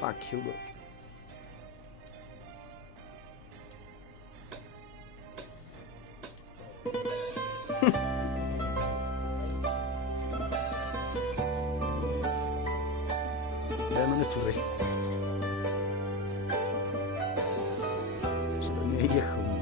Fuck you, bro. Jangan ngecuri. Sudah aja kamu.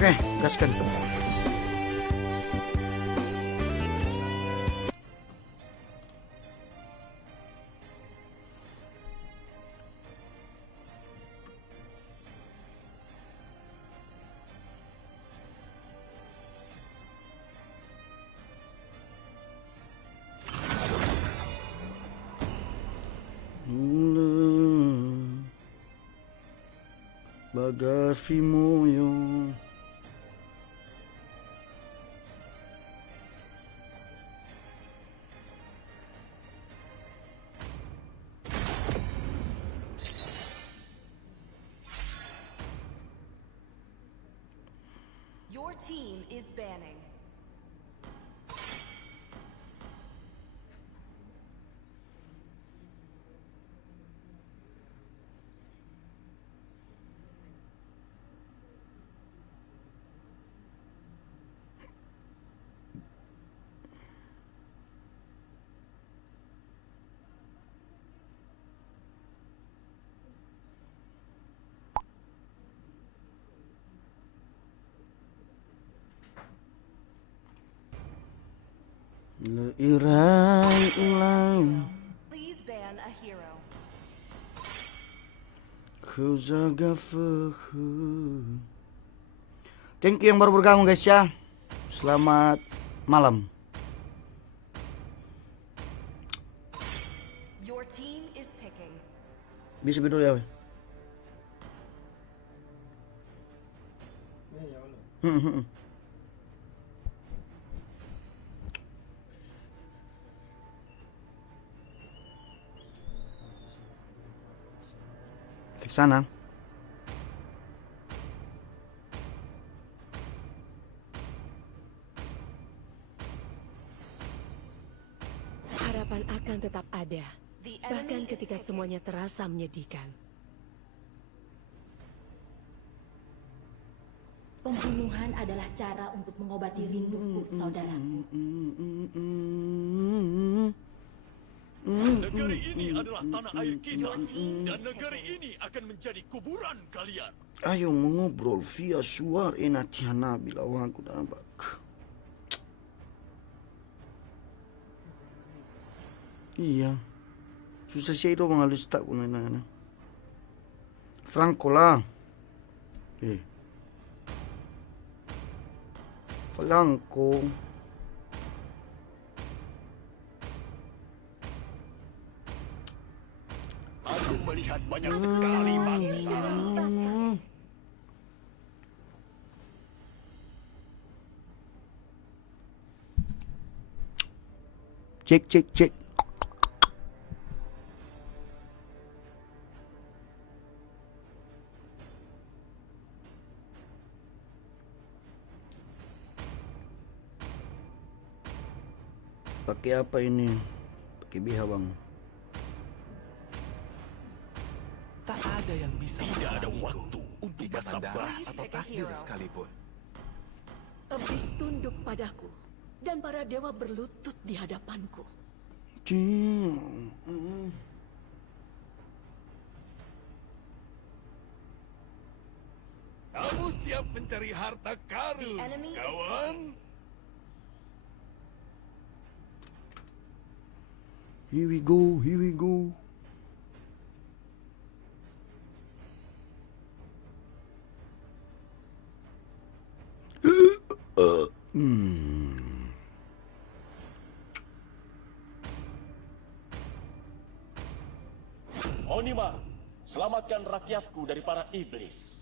Oke, gaskan. Bagaimana yo? Your team is banning. Irai ulang. Please ban a hero. Ku jaga fuhu. Thank you yang baru bergabung guys ya. Selamat malam. Your team is picking. Bisa dulu ya. Ke sana. Pembunuhan akan tetap ada, The bahkan enemy is ketika picking. semuanya terasa menyedihkan. Pembunuhan adalah cara untuk mengobati rinduku, saudaraku. Negeri ini adalah tanah air kita, dan negeri ini akan menjadi kuburan kalian. Ayo mengobrol via suara enatihan bila aku dabak. Iya. Susah sih itu mengalus tak pun nana. Franco lah. Franco. Aku melihat banyak sekali bangsa. Cek cek cek. Pakai apa ini? Pakai BH bang. Tak ada yang bisa Tidak ada menghalangiku. waktu untuk Tidak basa-basi. bandara atau Pick a takdir hero. sekalipun. Iblis tunduk padaku, dan para dewa berlutut di hadapanku. Kamu siap mencari harta karun, The enemy is kawan? Here we go, here we go. Onimar, selamatkan rakyatku dari para iblis.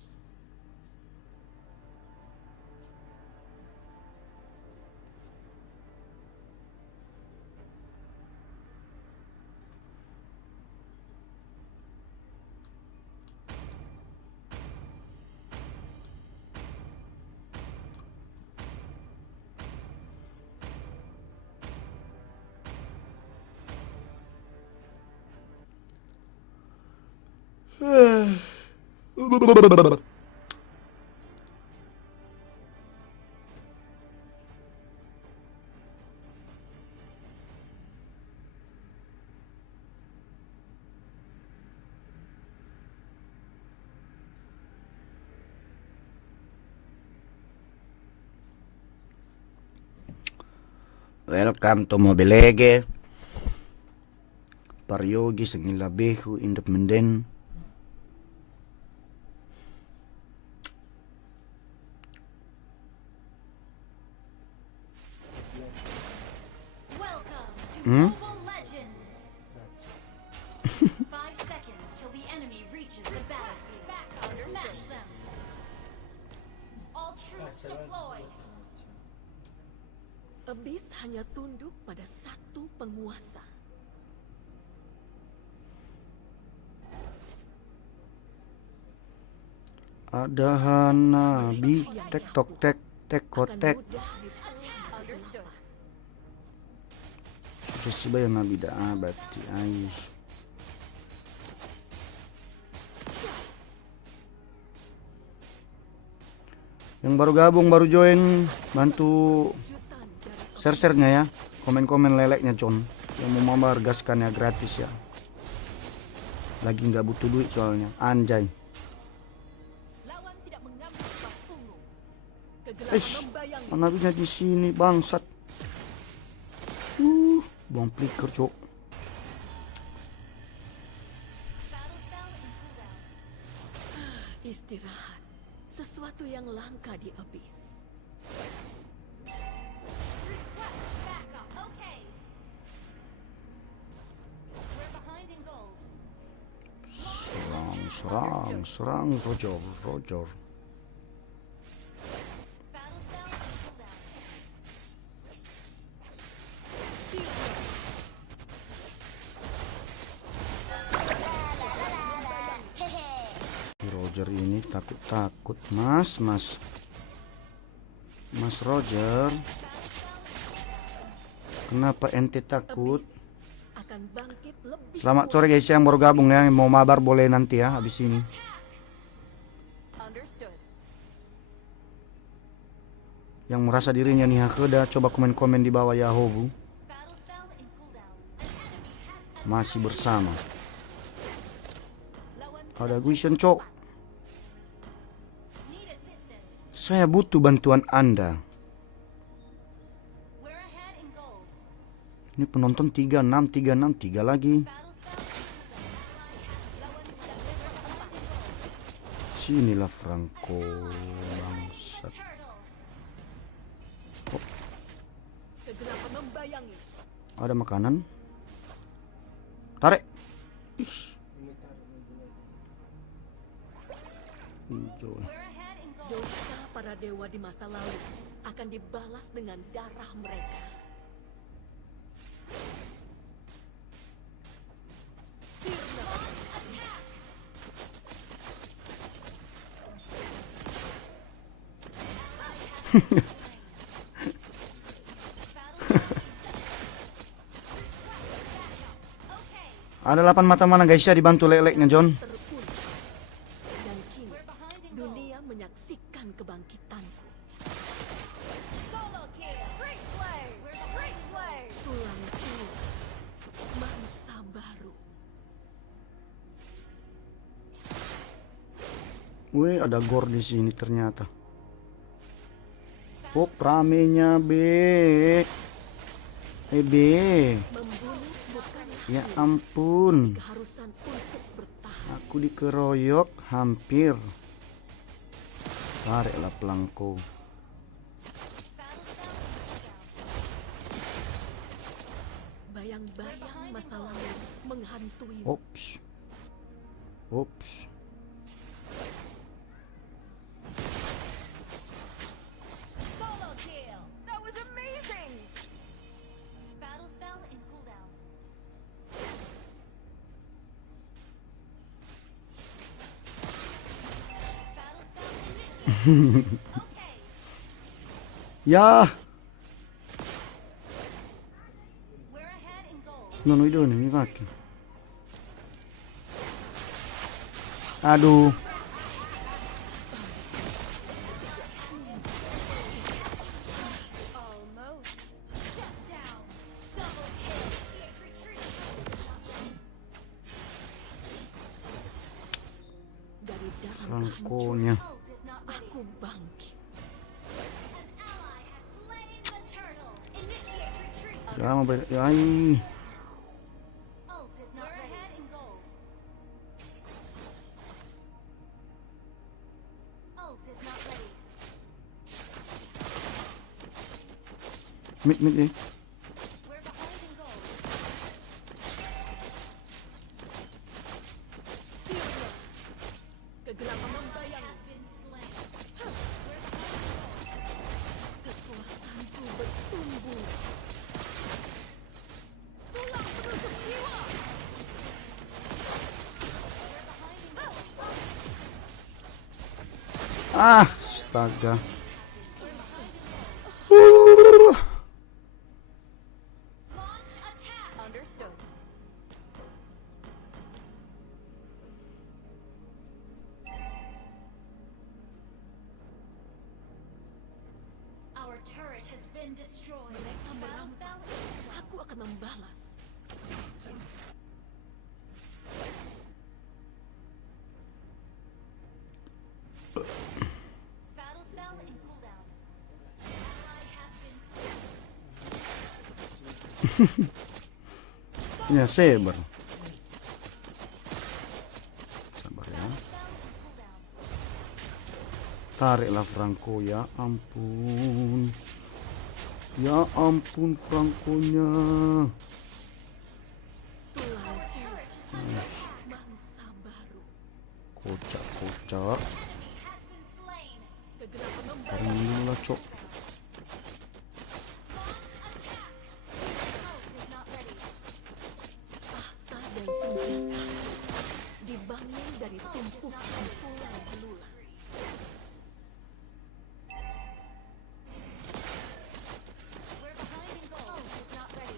Welcome to Mobile Legends. Paryogi sa Nilabeho Independent. Welcome to Mobile Legends. 5 seconds till the enemy reaches the battlefield. Smash them. All troops deployed. Iblis hanya tunduk pada satu penguasa. Ada Hanabi tek tok tek tek Akan kotek. mudah Understood. Terus ba yung nabi da bati ay. Yang baru gabung, baru join, bantu share-share-nya ya. Komen-komen leleknya Con. Yang mau menghargaskannya gratis ya. Lagi nggak butuh duit soalnya. Anjay. Lawan tidak mengambil tempat punggung. Eish, nabinya di sini bangsat. Buang flicker cok. Istirahat, sesuatu yang langka di Abyss. Request backup. Okay. We're behind in gold. Serang, Roger. Battle spell and cooldown. Si Roger ini takut Mas Roger. Kenapa ente takut? akan bangkit lebih Selamat kuat. sore guys yang baru gabung ya. Yang mau mabar boleh nanti ya habis ini. Understood. Yang merasa dirinya nih udah coba komen-komen di bawah ya Hobu. Battle spell in cooldown. An enemy has Masih bersama. Ada Guisen cok. need assistance. Saya butuh bantuan Anda. We're ahead in gold. Ini penonton 36, 36, 3 lagi. Battle spell in cooldown. Sinilah Franco. Bangsat. Turtle. Kegelapan membayangi. Ada makanan. Tarik. Ih. Hijau. We're ahead in gold. Dosa para dewa di masa lalu akan dibalas dengan darah mereka. Ada 8 mata mana guys ya, dibantu leleknya John. Terpuruk. Dan kini We're behind in gold. dunia menyaksikan kebangkitanku. Solo kill. Great play. Great play. Tulang tua. Mangsa baru. Wih, ada gor di sini ternyata. Oh, ramenya B. B. Membunuh bukanlah Ya ampun. keharusan untuk bertahan. Aku dikeroyok hampir. Tariklah pelangku. Bayang-bayang masa lalu menghantui. Ops. Ops. Solo kill. That was amazing. Battle spell in cooldown. Battle spell initiated. Okay. Ya, We're ahead in gold. non itu nih pakai. Aduh. Almost. Shut down. Double kill. Initiate retreat. Dari dalam Franconya. Ult is not ready. aku bangkit. An ally has slain the turtle. Initiate retreat. Ya, mau ya, Ult is not ready. We're ahead in gold. Ult is not ready. mid mid eh. We're behind in gold. Kegelapan membayangi. Has been slain. We're behind in gold. Kekuatanku bertumbuh. Tulang penusuk jiwa. We're behind in gold. Ah, astaga. Launch attack. Understood. Our turret has been destroyed. Mereka Battle merampas. spell. Aku akan membalas. Battle spell in cooldown. Ally has been slain. Ya, sabar. Sabar ya. Spell in cooldown. Tariklah Franco, ya ampun. Ya ampun Franconya. Tulang Turret is under attack. mangsa baru. Kocak-kocak. Enemy has been slain. Kegelapan membayangi. Taruh dulu lah, cok. Launch attack. Ult is not ready. Tahta dan senjata dibangun dari tumpukan tulang belulang. We're behind in gold. Ult is not ready.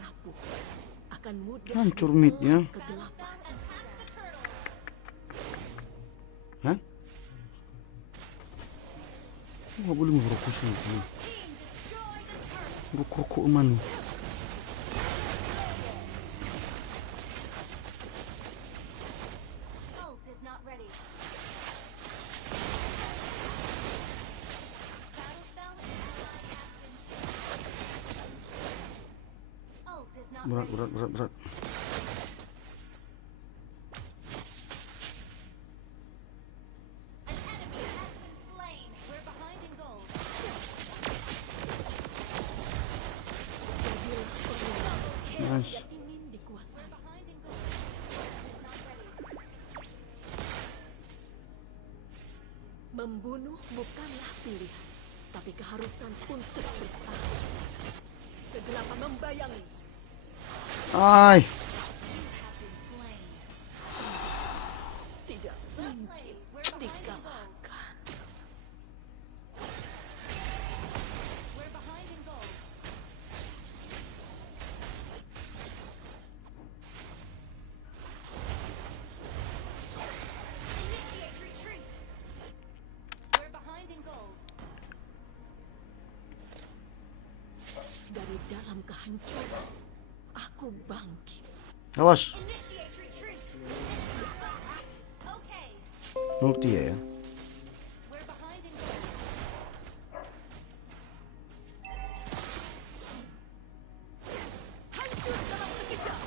rapuh, akan mudah Hancur midnya. kegelapan. Hah? Nggak boleh merokok sih. Rokok man. Ult is not ready. Battle spell and ally has been slain. Ult is not Berat, ready. berat, berat, berat. An enemy has been slain. We're behind in gold. Nice. Yang ingin dikuasai. Behind in gold. Not ready. Membunuh bukanlah pilihan, tapi keharusan untuk bertahan. Kegelapan membayangi. Ay, Have been slain. Tidak mungkin We're behind in gold. dikalahkan. We're behind in gold. Initiate retreat. We're behind in gold. Dari dalam kehancuran, aku bangkit. awas. Initiate retreat. Okay. Multi ya. We're behind in gold. Hancur dalam sekejap.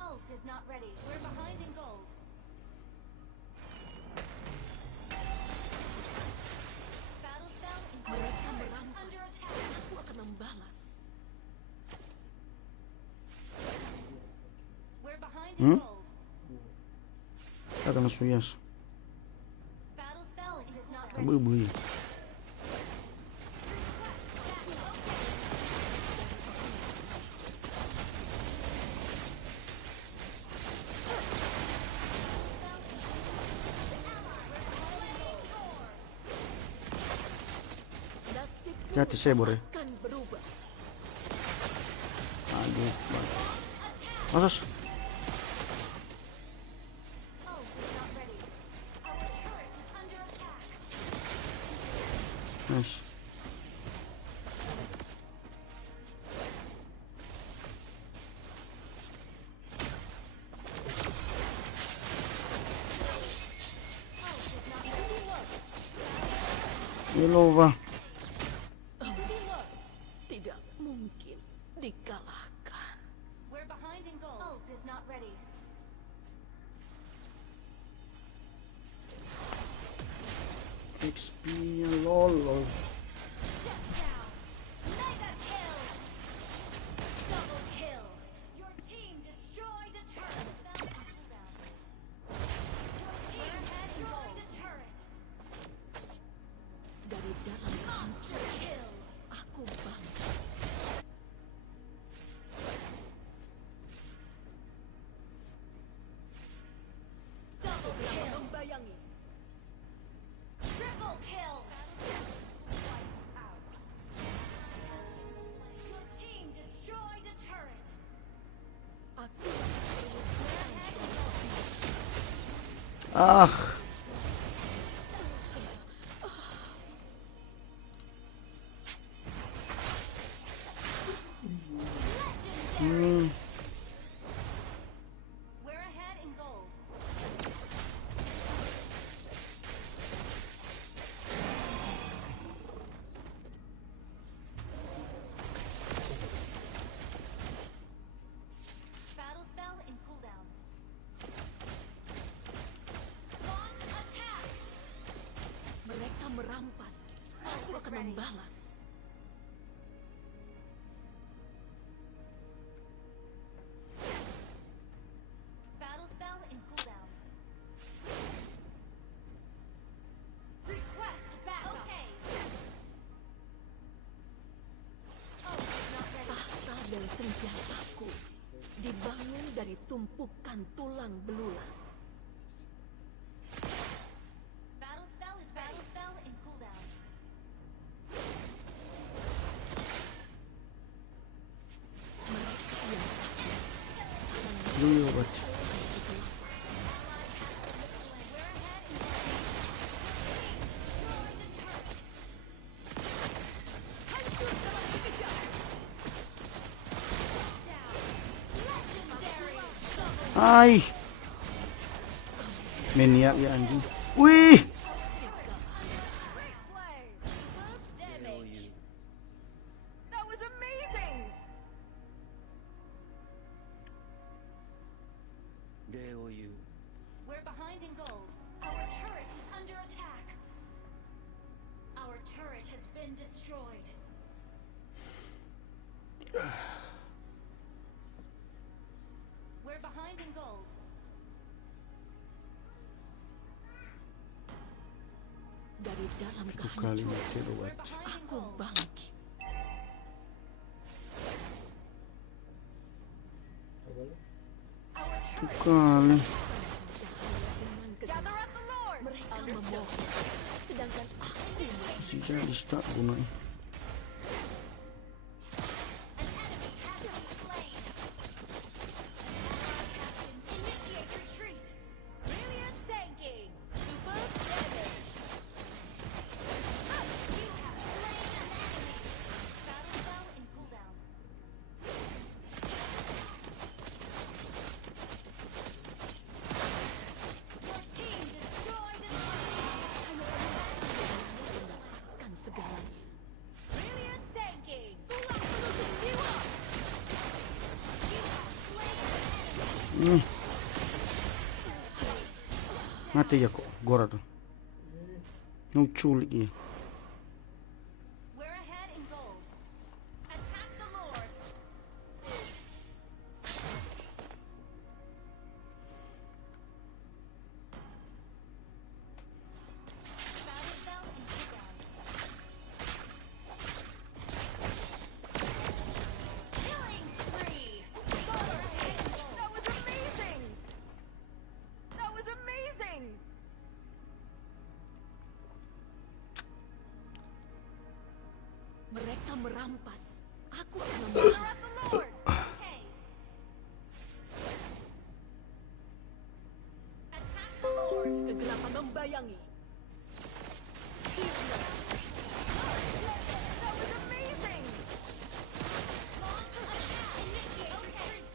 Ult is not ready. We're behind in gold. Battle spell and Mereka turret merampas. under attack. Aku akan membalas. We're behind in gold. Kata nasuyas. Battle spell is not ready. Tabubuy. Nasibmu Hati saya bore. akan berubah. Aduh. Awas. Ult is not ready. Our turret is under attack. Nice. Yellow. Tidak mungkin dikalahkan. We're behind in gold. Ult is not ready. XP-nya lol. Shut down. Mega kill. Double kill. Your team destroyed a turret. Your team destroyed a turret. Dari dalam Monster kill. aku bangkit. Double kill. Membayangi. Triple kill. Wiped out. Your team destroyed a turret. Aku Ah. We're ahead in gold. Battle spell in cooldown. Launch attack. mereka merampas. Aku akan membalas. Battle spell in cooldown. melumpuhkan tulang belulang. Battle spell in cooldown. Dulu buat. Ay. Maniak ya anjing. Wih. Great play. Damage. That was amazing. We're behind in gold. Our turret is under attack. Our turret has been destroyed. We're behind in gold. Dari dalam Satu kali kehancuran, mati lu We're buat. behind in aku gold. bangkit. Satu kali. Gather up the Lord. Mereka memohon, sedangkan aku Si jadi tak guna. An enemy has been slain. Ally captain, initiate retreat. Brilliant tanking. Super damage. You have slain an enemy. Battle spell in cooldown. Your team destroyed an akan segalanya. Brilliant tanking. Tulang penutup jiwa. Mati ya kok. Gora tuh. No culik ya. We're ahead in gold. Attack the Lord. Battle spell in cooldown. Killing spree. That was amazing. That was amazing. Mereka merampas. Aku akan Gather membalas. up the Lord. Okay. Attack the Lord. Kegelapan membayangi. That was amazing. Launch attack. Initiate retreat.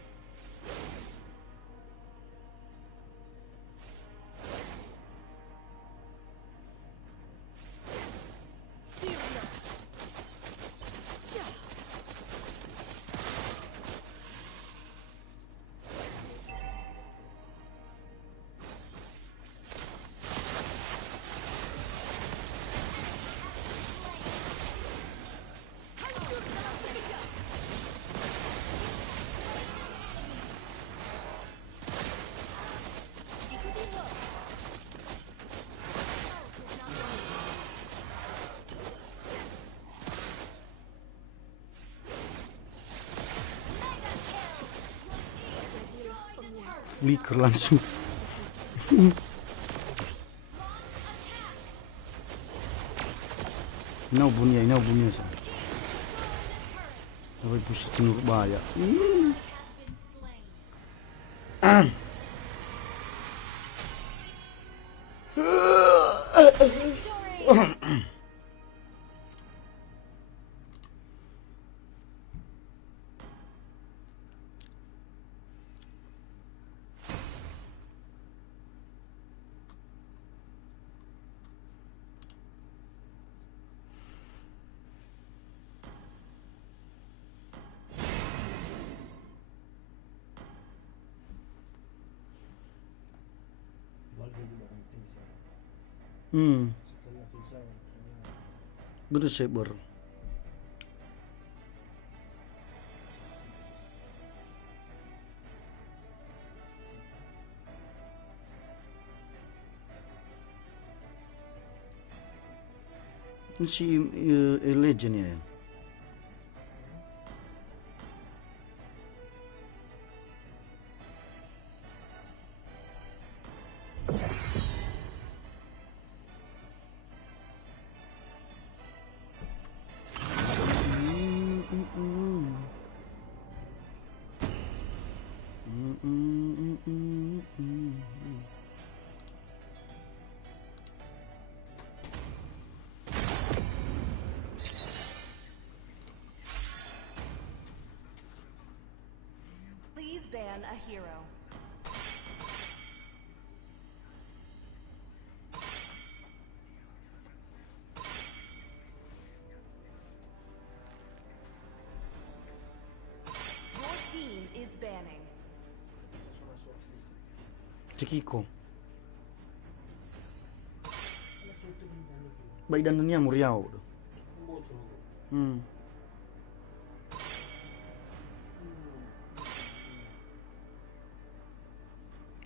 Flicker langsung. Inau bunyi sah. Sampai pusat tenur bahaya. Has been slain. Victory! Bersabar. Ini si legend ya. summon a hero. Your team is banning. Cikiko. Baik dan dunia Muriau.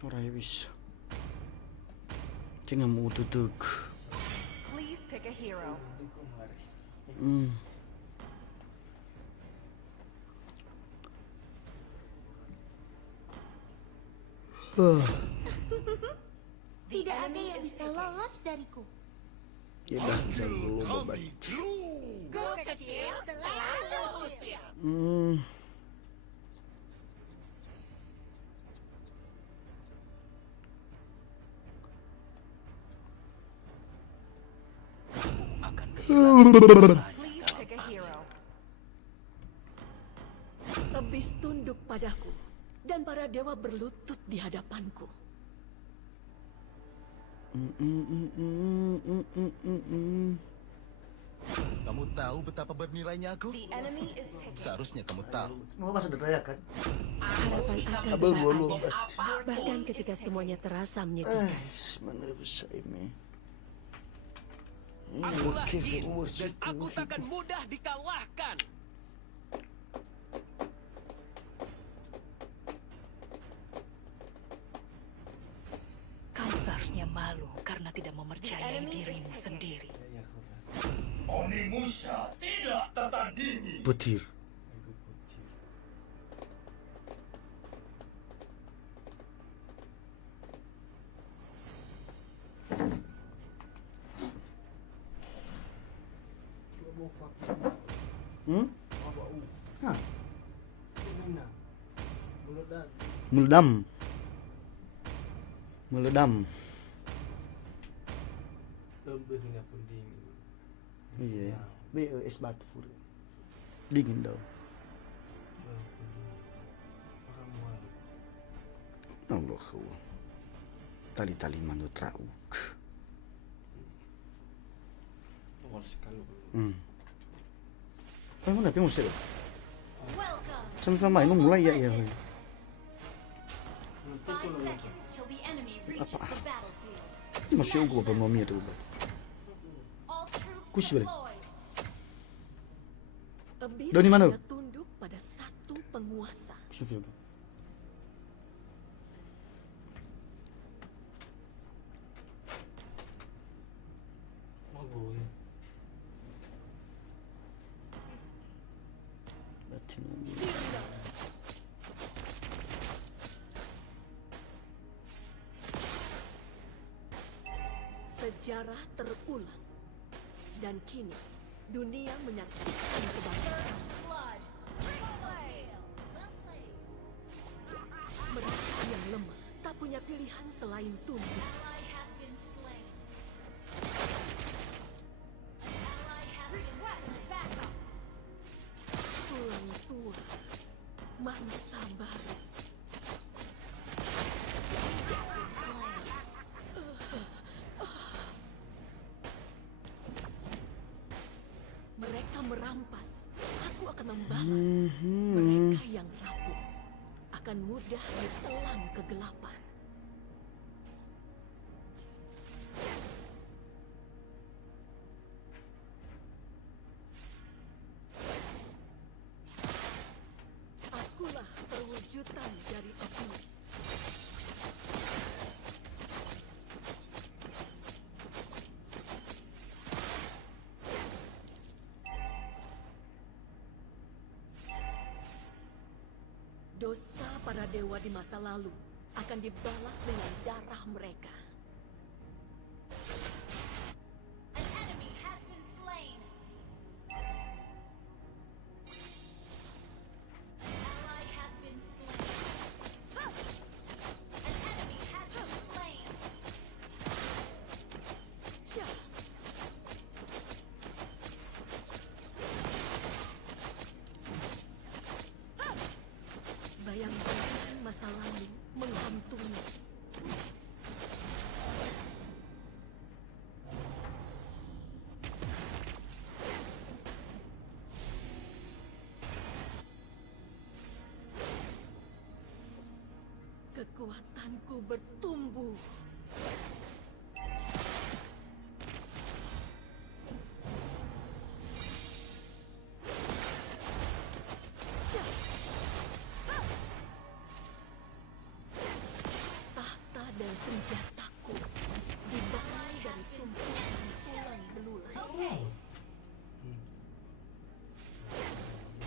Ora ya wis. Jangan mau tutuk. Please pick a hero. Tidak ada yang bisa lolos dariku. Ya dah bisa dulu babat. Gue kecil selalu usia. Akan kehilangan Please pick a hero. Lebih tunduk padaku, dan para dewa berlutut di hadapanku. Kamu tahu betapa bernilainya aku? The enemy is picking. Seharusnya kamu tahu. Mau masa ya kan? Harapan akan Abang tak gua ada. Bahkan ketika semuanya terasa menyedihkan. Mana bisa ini? Akulah Yin, dan aku takkan mudah dikalahkan. Kau seharusnya malu karena tidak mempercayai dirimu sendiri. Onimusha tidak tertandingi. Petir. Hah? Meledam. Meledam. Iya. Es batu furi. Dingin dah. Allah. Tali-tali manut rauk. Mana tapi mesti. Welcome. Sama-sama emang mulai ya ya. 5 seconds till the enemy reaches the battlefield. Ini masih ugo apa mau tu. All troops Kusi balik. deployed. Abyss Doni mana? hanya tunduk pada satu penguasa. Sofia. Sejarah terulang. Dan kini, dunia menyaksikan kebangkitan. Blood. Mereka yang lemah tak punya pilihan selain tunduk. Ally has been slain. Ally has been request backup. Tulang tua, mangsa baru. Mereka merampas, aku akan membalas. Mereka yang rapuh akan mudah ditelan kegelapan. Akulah perwujudan dari Abyss. Dosa para dewa di masa lalu akan dibalas dengan darah mereka. An enemy has been slain. Ally has been slain. An enemy has been slain. Syah, bayang-bayang masa Kekuatanku bertumbuh. Tahta dan senjataku dibangun dari tumpukan tulang belulang.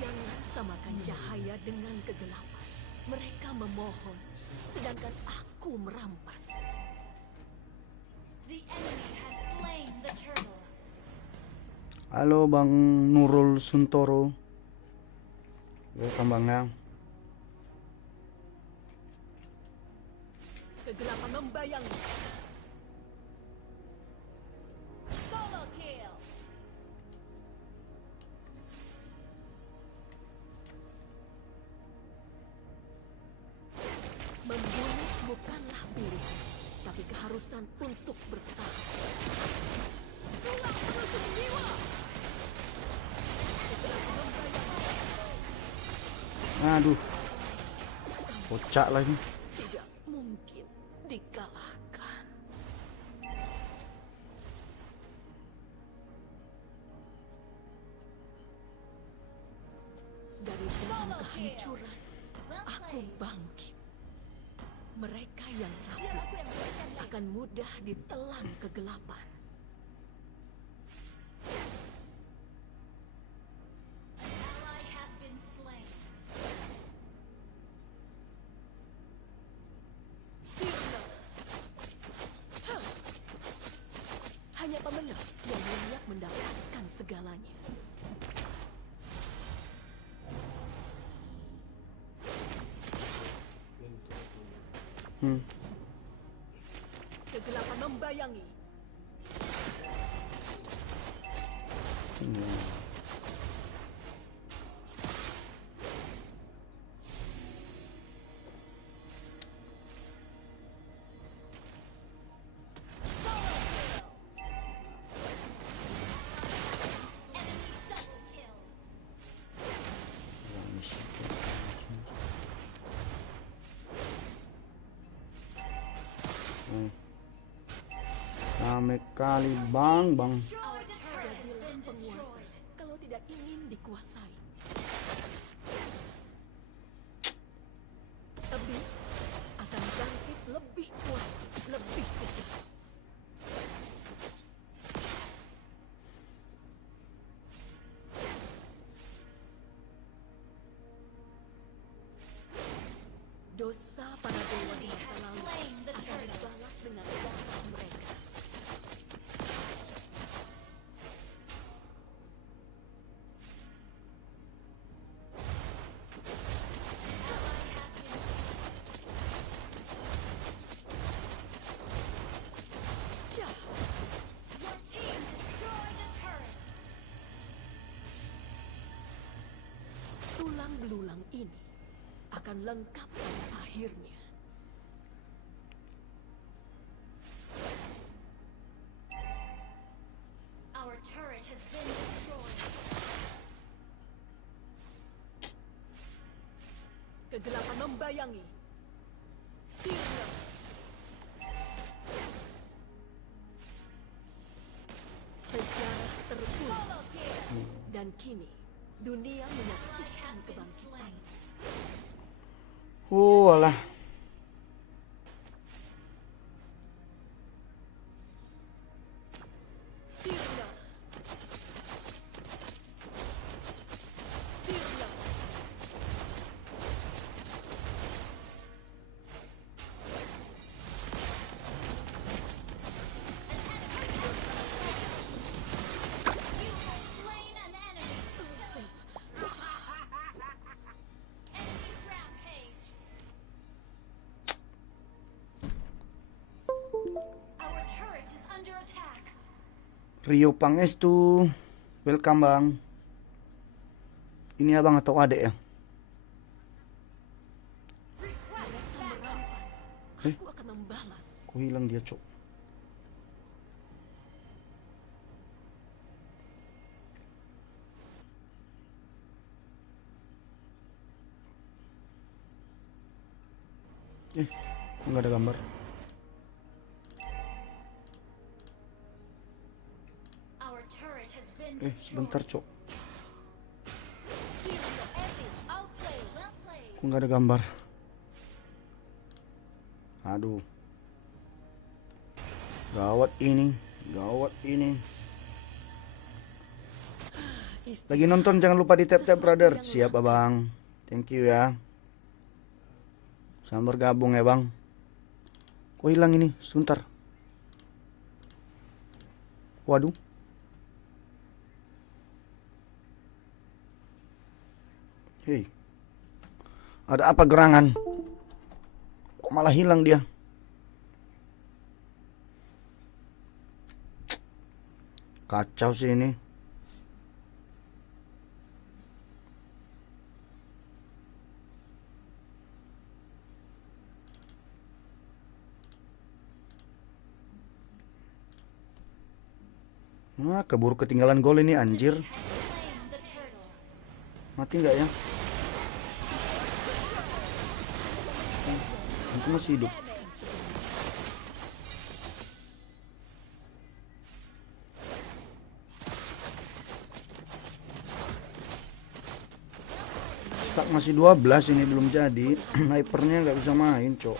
Jangan samakan cahaya dengan kegelapan. Mereka memohon, sedangkan aku merampas. The enemy has slain the turtle. Halo Bang Nurul Suntoro. Welcome Bang ya. Kegelapan membayangi. Solo kill. Membunuh bukanlah pilihan, tapi keharusan untuk bertahan. Tulang penusuk jiwa. Kegelapan membayangi. Aduh. Kocak lagi. Tidak mungkin dikalahkan. Dari dalam kehancuran, aku bangkit. Mereka yang rapuh akan mudah ditelan kegelapan. An ally has been slain. Sirna. Hah. Hanya pemenang yang layak mendapatkan segalanya. Kegelapan membayangi. Enemy double kill. Rame kali Bang. Our turret has been destroyed. Kalau tidak ingin dikuasai. Abyss akan bangkit lebih kuat, lebih kejam. Dosa para dewa di masa lalu Slain the akan turtle. dibalas dengan darah mereka. Syah. Your team destroyed a turret. Tulang belulang ini akan lengkap pada akhirnya. Our turret has been destroyed. Kegelapan membayangi. Sirna. Sejarah terulang. Dan kini dunia menyaksikan kebangkitan. Alah. Sirna. Sirna. You have slain an enemy. Enemy rampage. Our turret is under attack. Rio Pangestu. Welcome Bang. Ini abang atau adek ya? Request backup. Aku akan membalas. Kok hilang dia cok? Nggak ada gambar. Our turret has been destroyed. Sebentar cok. Outplay. Well played. Kok nggak ada gambar? Aduh. Gawat ini. Gawat ini. Lagi nonton jangan lupa di tap-tap brother. Siap abang. Thank you ya. Selamat bergabung ya bang. Kok hilang ini? Sebentar. Waduh. Hei. Ada apa gerangan? Kok malah hilang dia? Kacau sih ini. Nah, keburu ketinggalan gol ini anjir. Slain the turtle. Mati nggak ya? Itu masih hidup. Tak masih 12 ini belum jadi. Snipernya nggak bisa main, cok.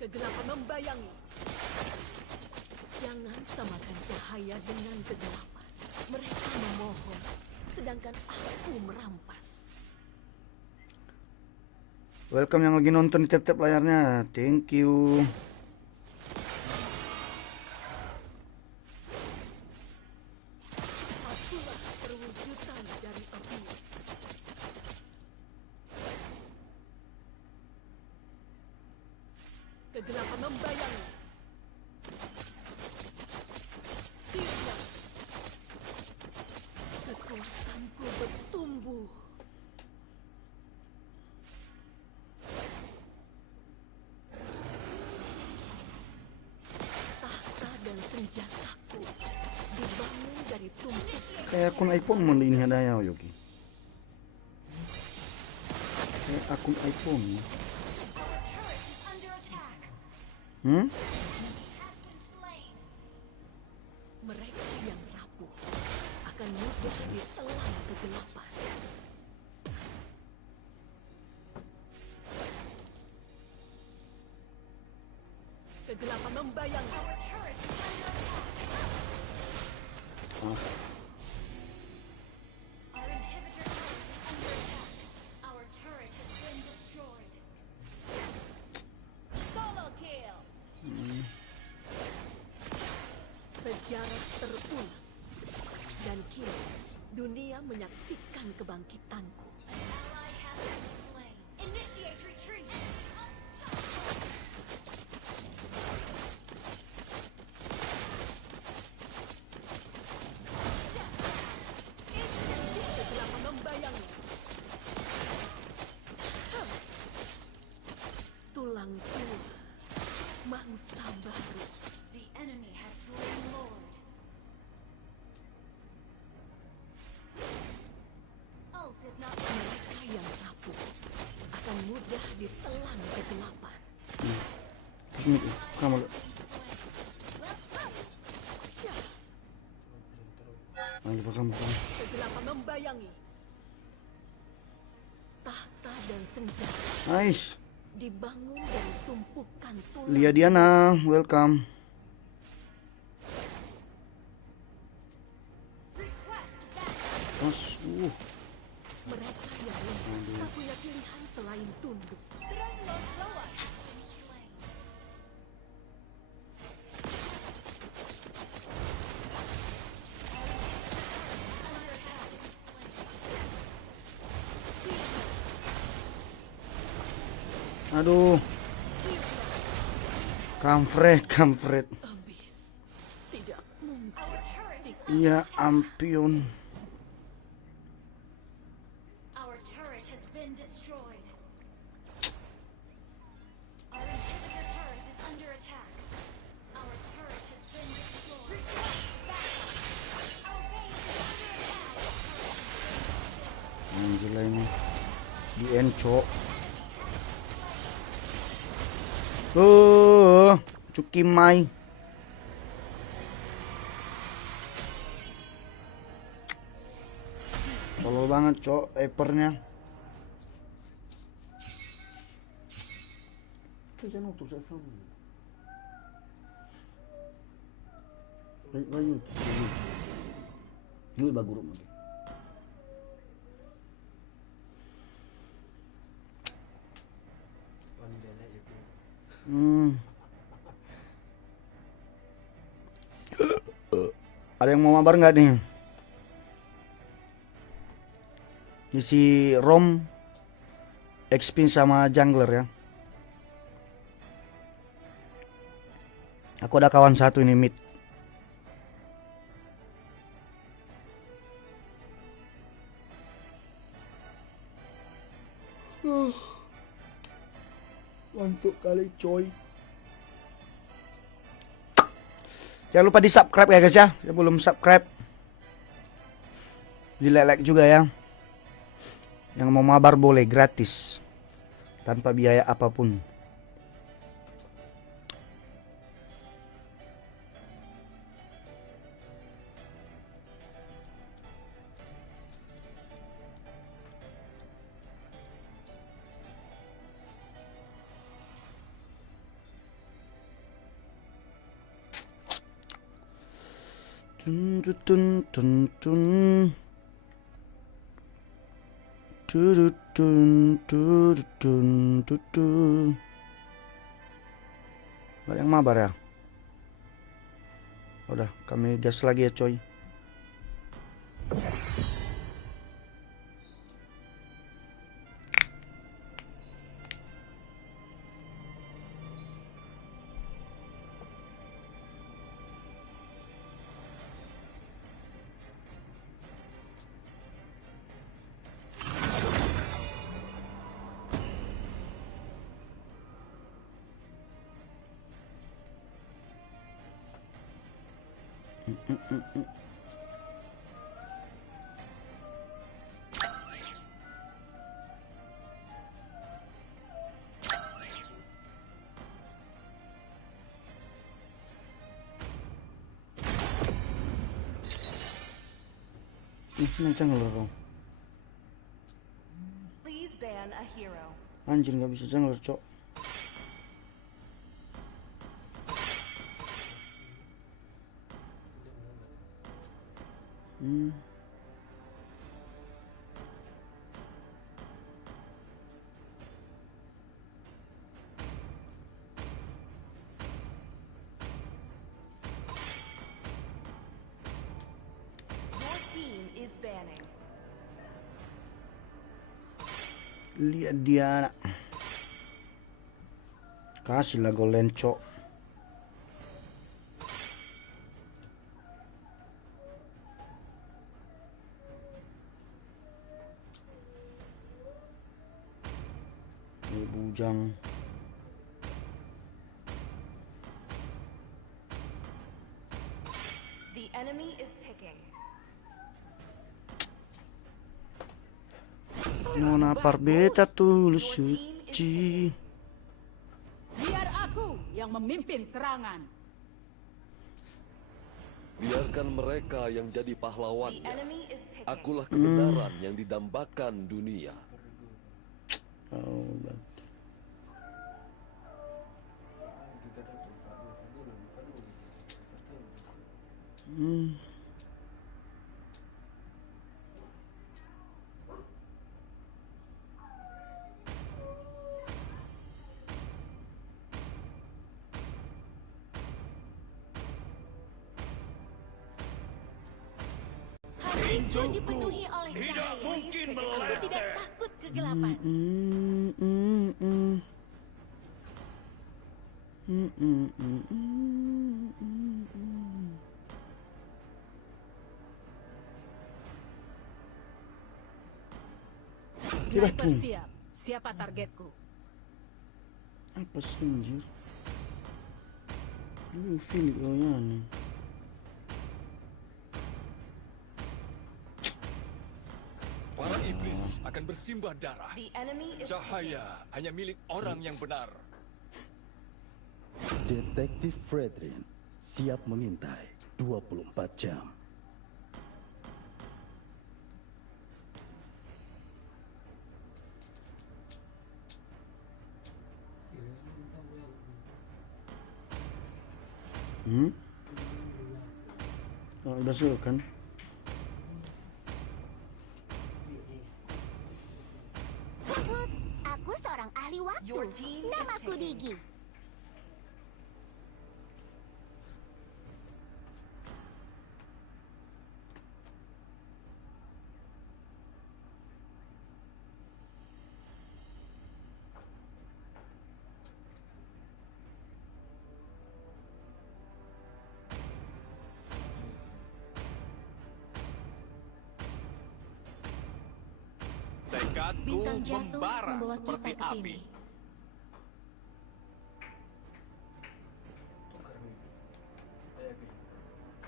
Kegelapan membayangi. Jangan samakan cahaya dengan kegelapan. Mereka memohon, sedangkan aku merampas. Welcome yang lagi nonton di tap-tap layarnya. Thank you. Akulah perwujudan dari api. Kegelapan membayangi. Sirna. Kekuatanku bertumbuh. Tahta dan senjataku dibangun dari tumpukan. Kayak akun iPhone mau ini ada ya Yogi. Kayak akun iPhone. Our turret is under attack. Hmm? Has been slain. Mereka yang rapuh akan mudah ditelan kegelapan. Kegelapan membayangi. Our turret is under attack. Ah. Our inhibitor turret is under attack. Our turret has been destroyed. Solo kill. Sejarah terulang. Dan kini dunia menyaksikan kebangkitanku. Ally has been slain. Initiate retreat. Kegelapan membayangi. Tulang tua. Mangsa baru. The enemy has slain Lord. Ult is not Mereka yang rapuh akan mudah ditelan kegelapan. Ini kamu lupa kamu. Kegelapan membayangi. Tahta dan senjata Nice. dibangun dari tumpukan tulang. Lia Diana, welcome. request back. Terus, Mereka yang lemah tak punya pilihan selain tunduk. Serang lawan. Slain. Under attack. aduh. Kampret. Habis. Tidak mungkin. Our turret is Iya ampun. Our turret has been destroyed. Our inhibitor turret is under attack. Our turret has been destroyed. Request backup. Our base is under Di enco. Cukimai. Tolol banget, Cok, epernya. Kayaknya tuh saya tahu. Bayu. Ini baguruk lagi. Ada yang mau mabar nggak nih? Isi Rom, XP sama jungler ya. Aku ada kawan satu ini mid. Untuk kali coy. Jangan lupa di subscribe ya guys ya. Yang belum subscribe, di like juga ya. Yang mau mabar boleh gratis, tanpa biaya apapun. Tun tun tun tun tun tun tun. Ada yang mabar ya? Udah, kami gas lagi ya coy. Ini jungler dong. Please ban a hero. Anjir nggak bisa jungler cok. Your team is banning. Lihat dia. Kasihlah golden cok. Ini bujang. The enemy is picking. Nona parbeta tulus suci. Biar aku yang memimpin serangan. Biarkan mereka yang jadi The pahlawannya. enemy is picking. Akulah kebenaran yang didambakan dunia. Oh, Hatiku dipenuhi oleh cahaya. mungkin Aku tidak takut kegelapan. Sniper siap. Siapa targetku? apa sih anjir? Ini videonya nih. Para iblis akan bersimbah darah. The enemy is Cahaya hanya milik orang yang benar. Detektif Fredrin siap mengintai 24 jam. Oh, udah suruh kan? Aku seorang ahli waktu. Namaku Digi. Tekadku Bintang jatuh membara membawa seperti kita ke api. sini.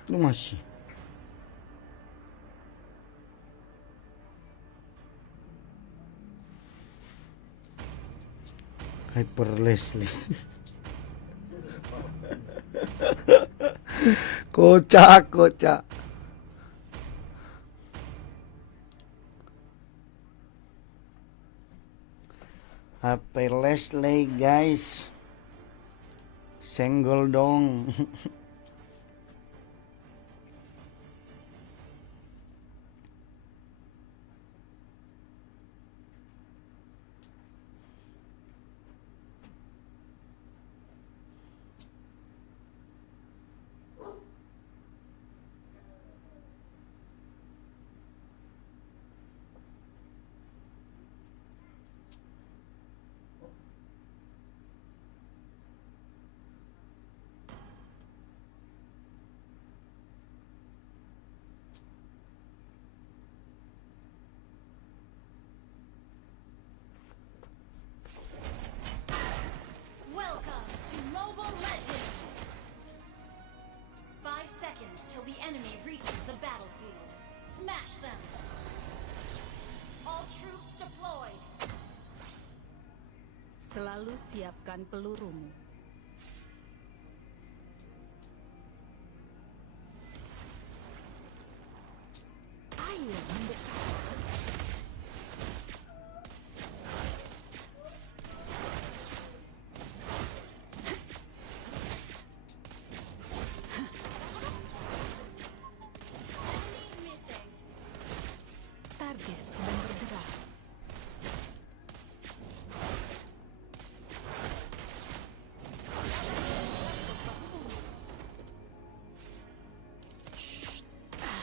Lu masih. Hyper Leslie. Kocak, kocak. HP Leslie guys. Senggol dong. Welcome to Mobile Legends! 5 seconds till the enemy reaches the battlefield. Smash them! All troops deployed. Selalu siapkan pelurumu. Ayo mendekat. Enemy missing. Target sedang bergerak.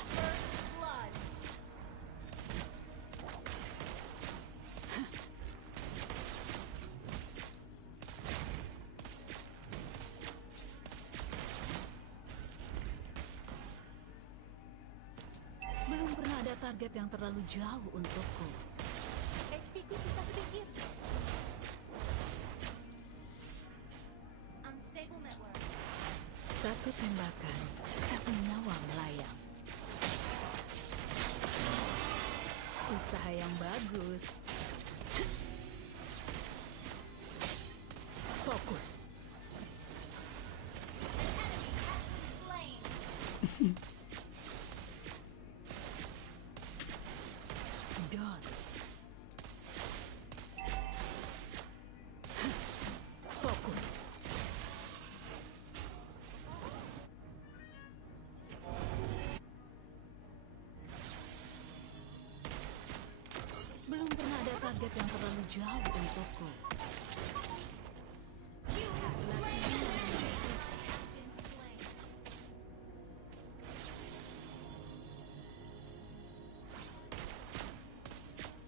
First blood. Belum pernah ada target yang terlalu jauh untukku. HP ku susah sedikit. Unstable network. Satu tembakan, satu nyawa melayang. Usaha yang bagus. Fokus. Slain. Done. Fokus. Belum pernah ada target yang terlalu jauh untukku. You have slain. Been slain.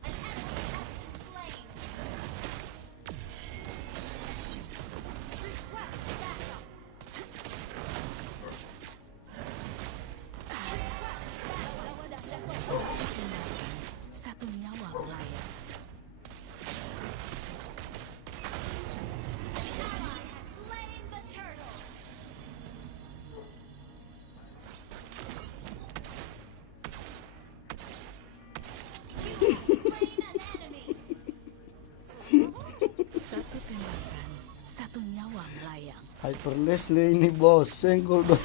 An enemy has been slain. Request backup. Satu nyawa melayang. Ally has slain the Hyper Leslie ini bos, senggol dong.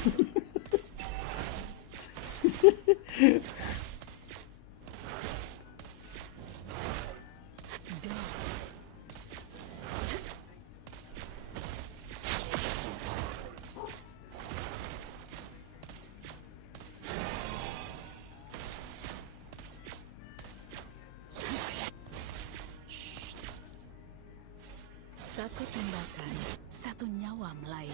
Satu tembakan, satu nyawa melayang.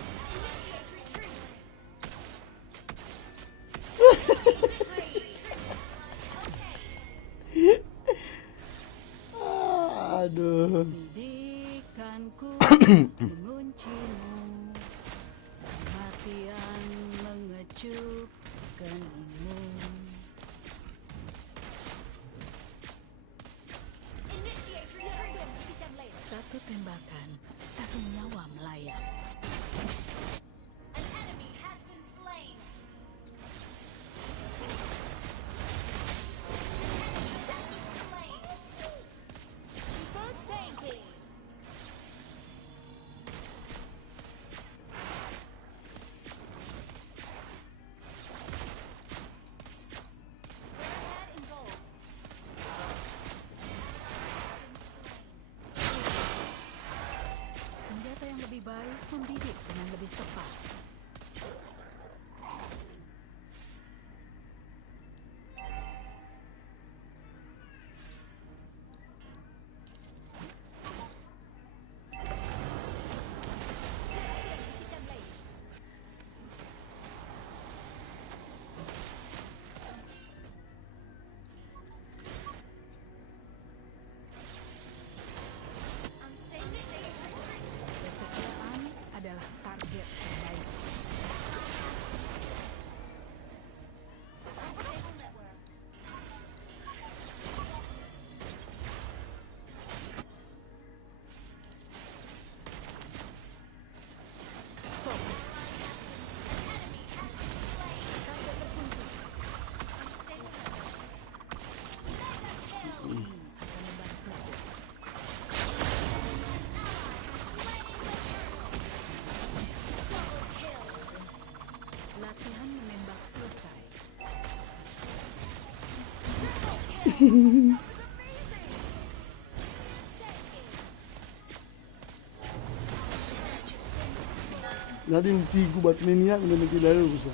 Aduh. Didikanku menguncimu, kematian mengecupkanmu. Satu tembakan, satu nyawa melayang. An enemy has been slain. Super tanking. Red and gold. Senjata yang lebih baik membidik dengan lebih tepat. Kesetiaan adalah target terbaik. Latihan menembak selesai. Nanti yung tigo ba't miniyak na nagkilala ko sa.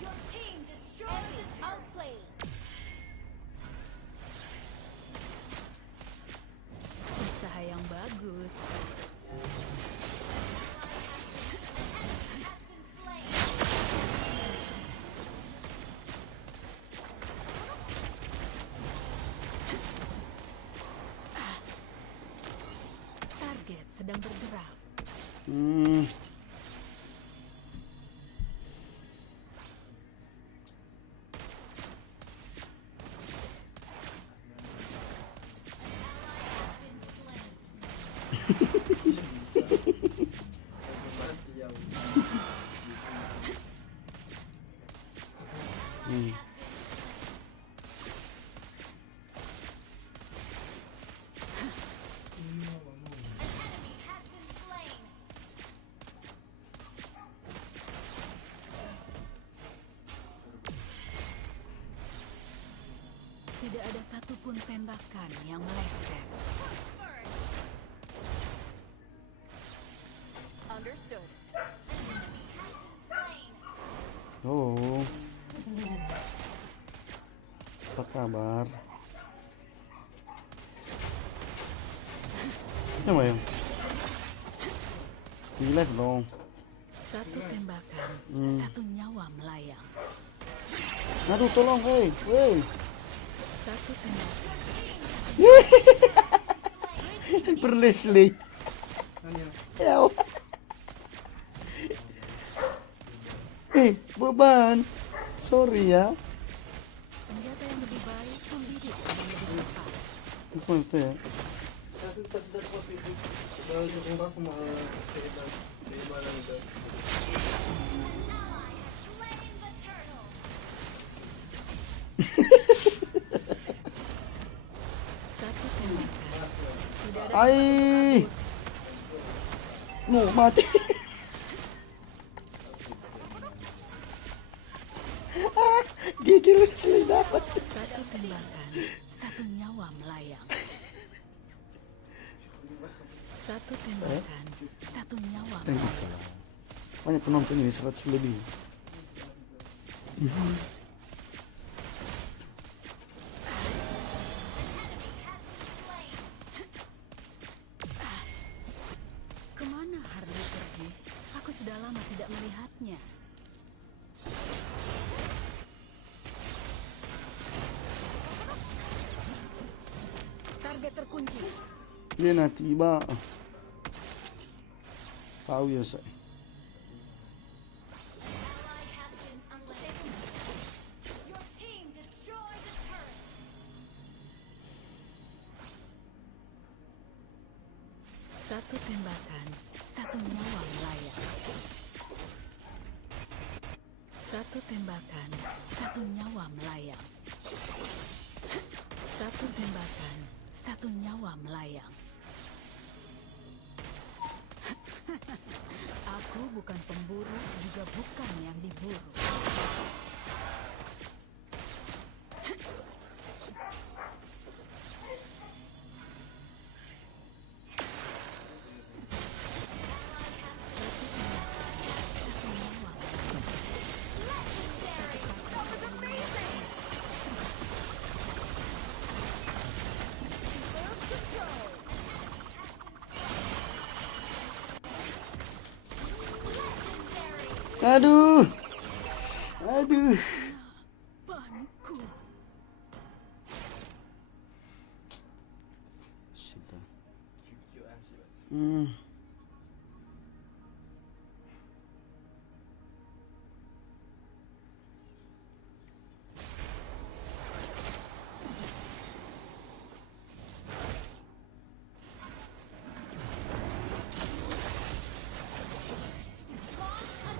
Your team destroyed. Outplayed. Usaha yang bagus. Has been slain. Target sedang bergerak. Enemy has been slain. Tidak ada satupun tembakan yang meleset. Understood. Enemy has been slain. Oh. Apa kabar? Ano ba yun? Relax dong. Satu tembakan, satu nyawa melayang. Aduh, tolong, hei. Hei. Satu tembakan, Hyper Leslie. Ya. Beban. Sorry ya. senjata yang lebih baik membidik dengan lebih tepat. Apa itu ya? Ally has slain the turtle. Ai. No, mati. Gigil sih dapat. Satu tembakan, satu nyawa melayang. Satu tembakan, satu nyawa melayang. Banyak penonton ini 100 lebih. Kemana Harley pergi? Aku sudah lama tidak melihatnya. Target terkunci. Dia na tiba. Tahu ya saya. Ally has been slain. Your team destroyed a turret. Satu tembakan, satu nyawa melayang. Satu tembakan, satu nyawa melayang. Satu tembakan, satu nyawa melayang. Aku bukan pemburu, juga bukan yang diburu. Aduh. Aduh. Banku.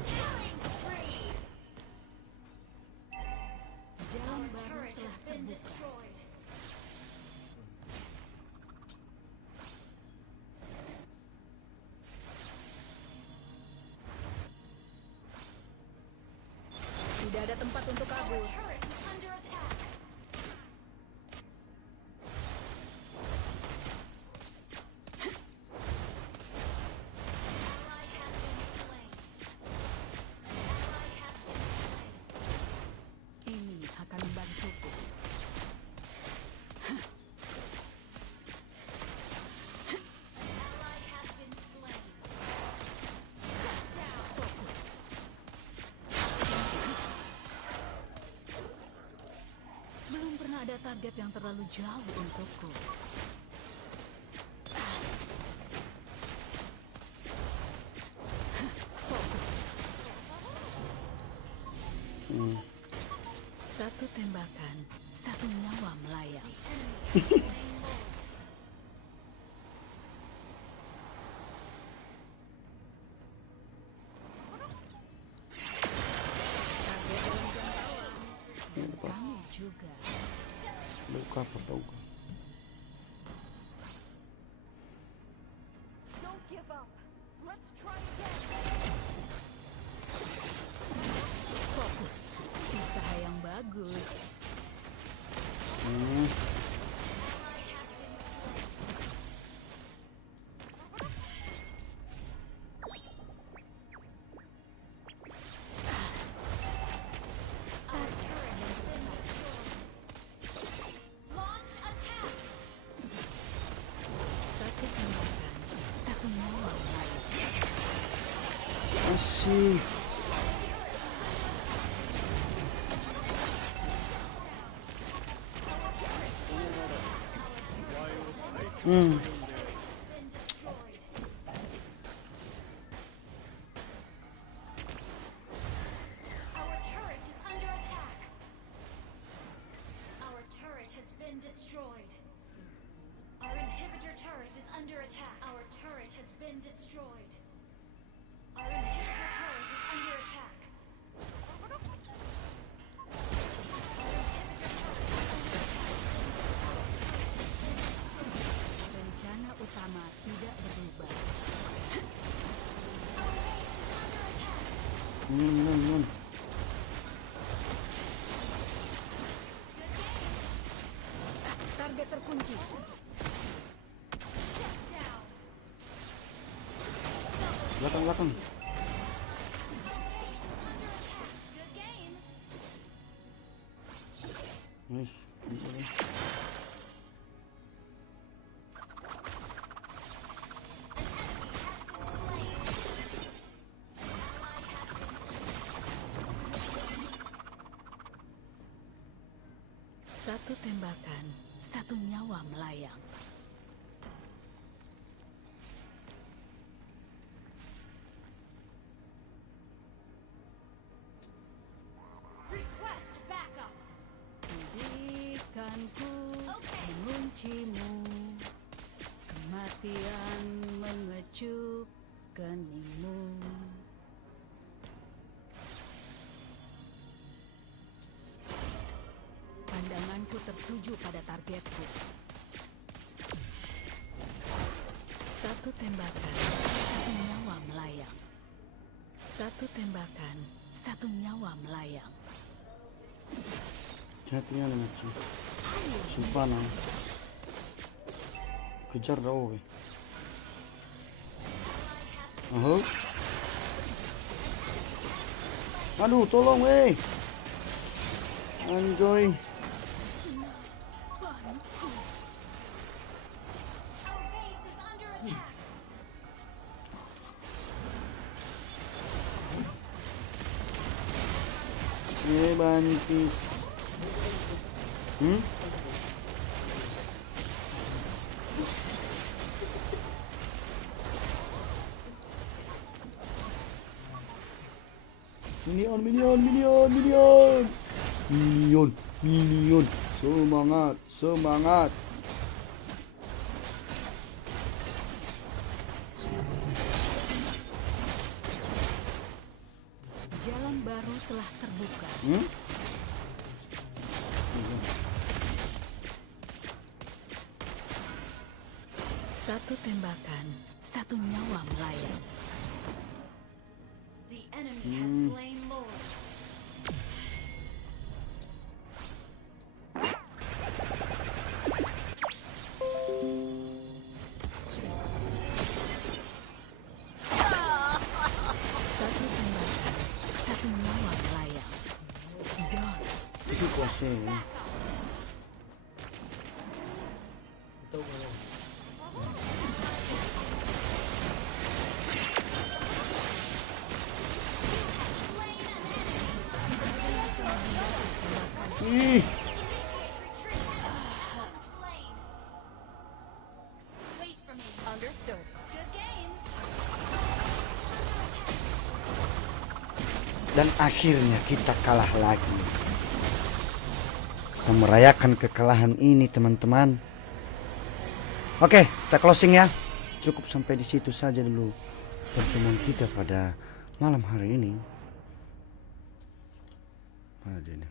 Killing spree. Jalan Our baru turret telah has been terbuka. destroyed. Tidak ada tempat untuk kabur. Our turret is under attack. Ally has been slain. Ally has been slain. Ini akan membantuku. Ally has been slain. Belum pernah ada target yang terlalu jauh untukku. Satu tembakan, satu nyawa melayang. Dan kamu juga. Luka apa tahu kan? Don't give up. Let's try again. Fokus. Usaha yang bagus. Launch attack. Satu tembakan, satu nyawa melayang. Masih. Been destroyed. Our turret is under attack. Our turret has been destroyed. Our inhibitor turret is under attack. Our turret has been destroyed. Our inhibitor turret is under attack. Rencana utama Minum. Target terkunci. Belakang. Good game. Wih, bisa deh. Satu tembakan, satu nyawa melayang. Request backup. Didikanku menguncimu, kematian mengecup keningmu. Pandanganku tertuju pada targetku. Satu tembakan, satu nyawa melayang. Satu tembakan, satu nyawa melayang. Hati-hatinya nih macam. Sumpah nah. Kejar dah weh. Aduh, tolong weh. Anjoy. Our base is under attack. Bantis. Minion. Semangat. Jalan baru telah terbuka. Satu tembakan, satu nyawa melayang. The enemy has slain Lord. Satu tembakan, satu nyawa melayang. Dot. Itu kuasa. Ih, Slain. Wait for me. Understood. Good game. dan akhirnya kita kalah lagi. Kita merayakan kekalahan ini, teman-teman. Oke, kita closing ya. Cukup sampai di situ saja dulu pertemuan kita pada malam hari ini. Mana dia nih?